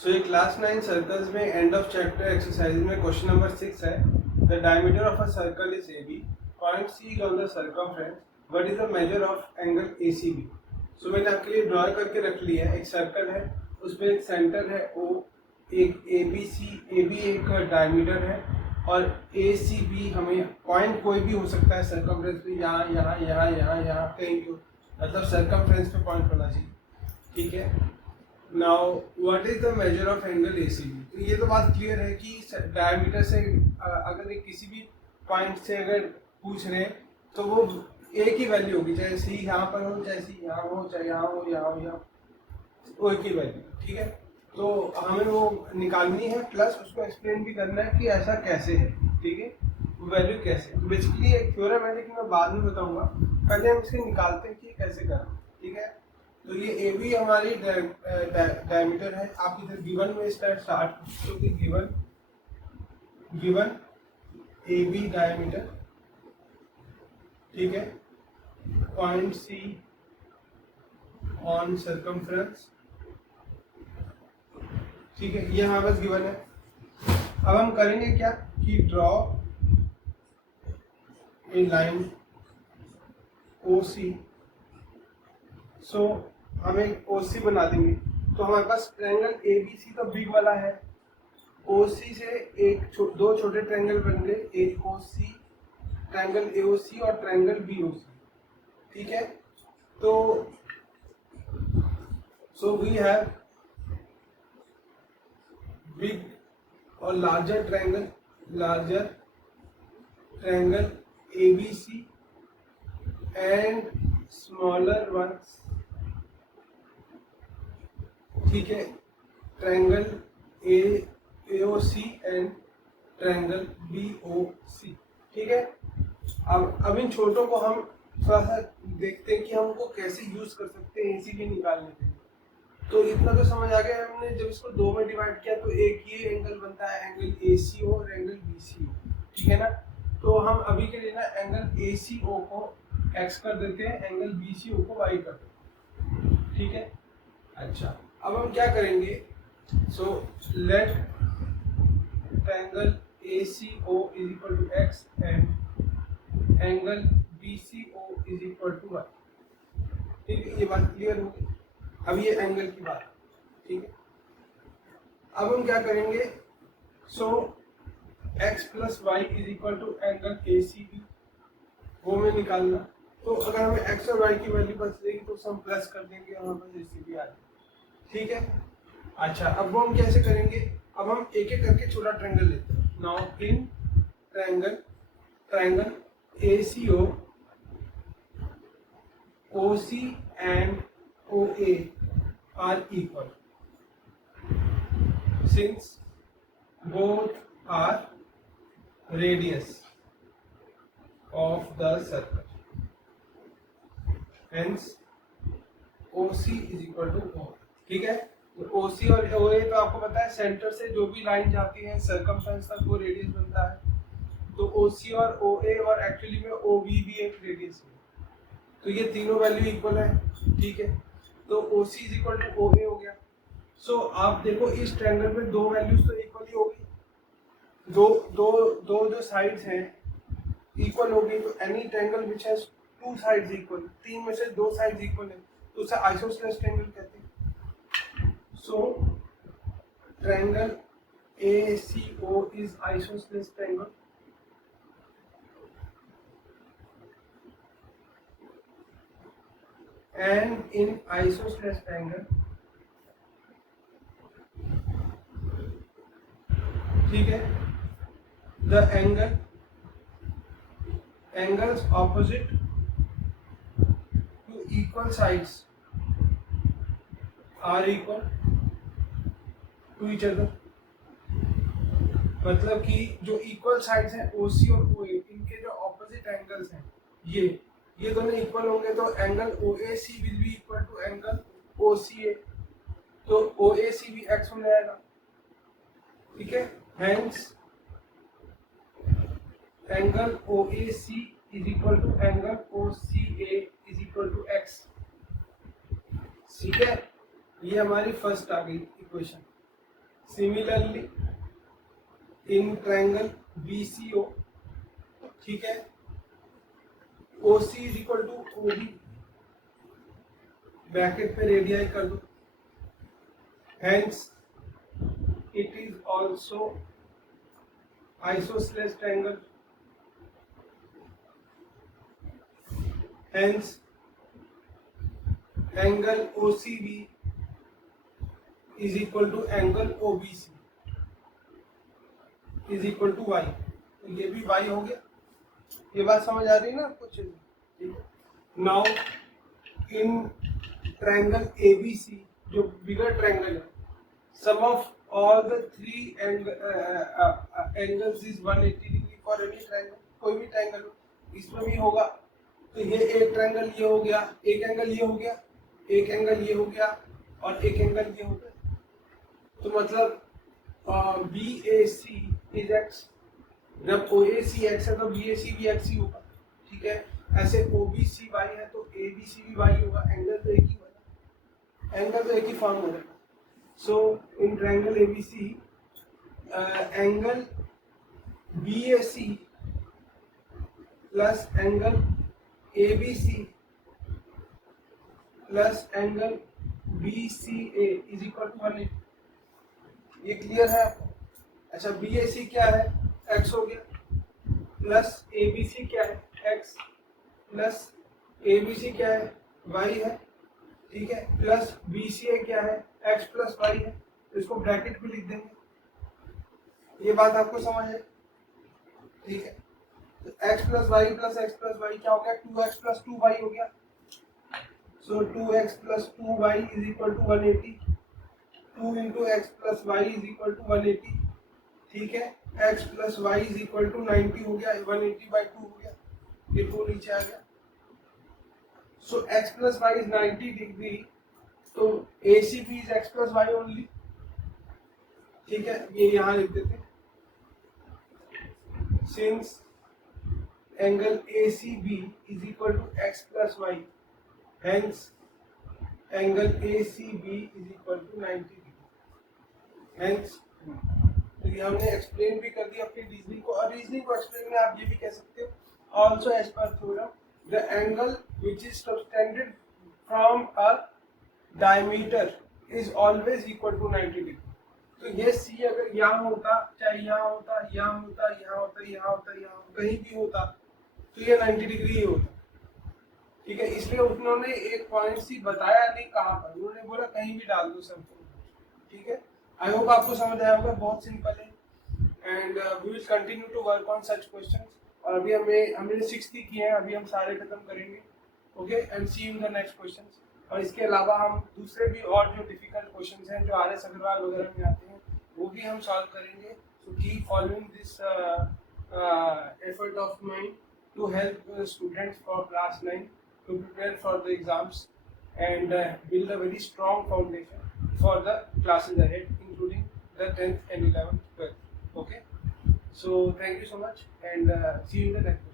सो ये class 9 circles में end of chapter exercise में क्वेश्चन नंबर 6 है। The diameter of a circle is AB, point C is on the circumference, what is the measure of angle ACB? सो मैंने आपके लिए draw करके रख लिया है। एक सर्कल है, उसमें एक सेंटर है O, एक AB एक डायमीटर है और ACB हमें पॉइंट कोई भी हो सकता है सर्कमफ्रेंस पे, यहाँ कहीं भी, मतलब सर्कमफ्रेंस पे पॉइंट होना चाहिए। ठीक है। Now what is the measure of angle ACB? तो ये तो बात क्लियर है कि डायमीटर से अगर एक किसी भी पॉइंट से अगर पूछ रहे हैं तो वो एक ही वैल्यू होगी, चाहे C यहाँ पर हो, चाहे C यहाँ हो, चाहे यहाँ हो, वो एक ही वैल्यू। ठीक है, तो हमें वो निकालनी है, प्लस उसको एक्सप्लेन भी करना है कि ऐसा कैसे है। ठीक है, वो वैल्यू कैसे। तो बेसिकली एक थ्योरम है, लेकिन मैं बाद में बताऊंगा, पहले हम इसे निकालते हैं कि कैसे करना। ठीक है, तो ये AB हमारी डायमीटर है। आप इधर गिवन में स्टार्ट क्योंकि गिवन AB डायमीटर, ठीक है, पॉइंट C ऑन सर्कमफ्रेंस। ठीक है, ये हमारे पास गिवन है। अब हम करेंगे क्या कि ड्रॉ ए लाइन OC। सो हम एक OC बना देंगे, तो हमारे पास ट्रायंगल ABC तो बिग वाला है। OC से दो छोटे ट्रायंगल बन गए, AOC, ट्रायंगल AOC और ट्रायंगल BOC। ठीक है, तो सो वी हैव बिग और larger triangle ABC and smaller once. ठीक है, triangle AOC and triangle BOC। ठीक है, अब इन छोटों को हम थोड़ा सा देखते हैं कि हम उनको कैसे यूज कर सकते हैं ACB निकालने के लिए। तो इतना तो समझ आ गया, हमने जब इसको दो में डिवाइड किया तो एक ये एंगल बनता है एंगल ACO और एंगल BCO। ठीक है ना, तो हम अभी के लिए ना एंगल ACO को X कर देते हैं, एंगल BCO को Y कर देते हैं। ठीक है, अच्छा अब हम क्या करेंगे, so let triangle ACO is equal to X and angle BCO is equal to Y। ठीक है, ये बात क्लियर होगी। अब ये एंगल की बात। ठीक है, अब हम क्या करेंगे, so X plus Y is equal to angle ACB, वो में निकालना। तो अगर हमें X और Y की वैल्यू बच जाएगी तो हम प्लस कर देंगे, हमारे पास ACB आ जाएगी। ठीक है, अच्छा अब वो हम कैसे करेंगे, अब हम एक एक करके छोटा ट्रायंगल लेते हैं। Now in triangle ACO, OC and OA are equal since both are radius of the circle, hence OC is equal to O। ठीक है, तो OC और OA तो आपको पता है सेंटर से जो भी लाइन जाती है सर्कमफ्रेंस तक वो रेडियस बनता है। तो OC और OA और एक्चुअली में OB भी एक रेडियस है, तो ये तीनों वैल्यू इक्वल है। ठीक है, तो OC is equal to OA हो गया। सो आप देखो इस ट्रायंगल में दो वैल्यूज तो इक्वल ही होगी, दो जो साइड्स हैं इक्वल हो गई। तो any triangle which has two sides equal, तीन में से दो साइड्स इक्वल है तो उसे आइसोसेलेस ट्रायंगल कहते हैं। So triangle ACO is isosceles triangle. And in isosceles triangle, ठीक है, the angles opposite to equal sides are equal to each other। मतलब कि जो इक्वल साइड्स हैं OC और OA, इनके जो ऑपोजिट एंगल्स हैं ये दोनों इक्वल होंगे, तो angle OAC will be equal to angle OCA, तो OAC भी X हो जाएगा। ठीक है, hence angle OAC is equal to angle OCA is equal to X। ठीक है, ये हमारी फर्स्ट आ गई equation. Similarly in triangle BCO, ठीक है, OC is equal to OB, bracket पे रेडियाई कर दो, hence it is also isosceles triangle, hence angle OCB is equal to angle OBC is equal to y। तो ये भी y हो गया। ये बात समझ आ रही है ना आपको? चलिए ठीक है। नाउ इन ट्रायंगल ABC, जो बिगर ट्रायंगल है, sum of all the three angles is 180 degree for any triangle, कोई भी ट्रायंगल हो, इसमें भी होगा। तो ये एक ट्रायंगल ये हो गया, एक एंगल ये हो गया, एक एंगल ये हो गया और एक एंगल ये हो गया। तो मतलब BAC इज x, जब OAC x है तो BAC भी x ही होगा, ठीक है। ऐसे OBC y है तो ABC भी y होगा, एंगल तो एक ही होगा, एंगल तो एक ही फॉर्म हो जाएगा। So in triangle ABC angle BAC plus angle ABC plus angle BCA is equal to 180। ये क्लियर है आपको? अच्छा, BAC क्या है? x हो गया, प्लस ABC क्या है? x, प्लस ABC क्या है? y है, ठीक है, प्लस BCA क्या है? x प्लस y है। तो इसको ब्रैकेट में लिख देंगे। ये बात आपको समझ है? ठीक है। तो x plus Y plus x plus Y क्या हो गया? 2x प्लस 2y हो गया। So 2x plus 2y is equal to 180। 2 into X plus Y is equal to 180, ठीक है। x plus Y is equal to 90 हो गया, 180 बाई 2 हो गया, ये 2 नीचे आ गया। So x plus Y is 90 degree, तो ACB is x plus Y only, ठीक है। ये यहाँ लिख देते हैं, since angle ACB is equal to x plus Y, hence angle ACB is equal to 90 degree. Hence तो ये हमने एक्सप्लेन भी कर दिया अपनी रीजनिंग को, और रीजनिंग को एक्सप्लेन में आप ये भी कह सकते हो, also as per theorem the angle which is subtended from a diameter is always equal to 90 degree. तो ये C अगर यहाँ होता, चाहे यहाँ होता, यहाँ होता, यहाँ होता, यहाँ होता, यहाँ कहीं भी होता, तो ये 90 डिग्री ही होता, ठीक है। इसलिए उन्होंने एक पॉइंट सी बताया नहीं कहाँ पर, उन्होंने बोला कहीं भी डाल दो सबको, ठीक है। आई होप आपको समझ आया होगा, बहुत सिंपल है, and we will continue to work on such questions. और अभी हमने 60 किए हैं, अभी हम सारे खत्म करेंगे, okay, and see you in the next questions. और इसके अलावा हम दूसरे भी और जो डिफिकल्ट क्वेश्चंस हैं जो RS अग्रवाल वगैरह में आते हैं वो भी हम सॉल्व करेंगे। So keep following this effort of mind to help students for class 9 to prepare for the exams and build a very strong foundation for the classes ahead, including the 10th and 11th, 12th. Okay, so thank you so much, and see you in the next